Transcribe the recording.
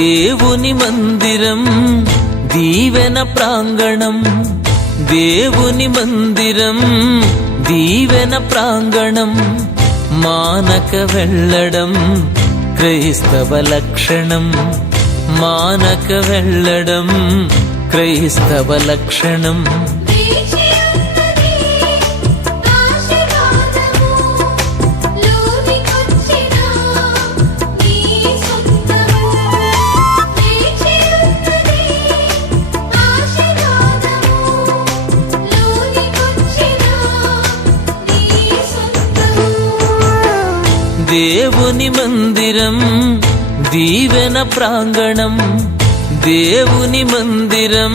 దేవుని మందిరం దీవెన ప్రాంగణం, దేవుని మందిరం దీవెన ప్రాంగణం, మానక వెళ్ళడం క్రైస్తవ లక్షణం, మానక వెళ్ళడం క్రైస్తవ లక్షణం. దేవుని మందిరం దీవెన ప్రాంగణం, దేవుని మందిరం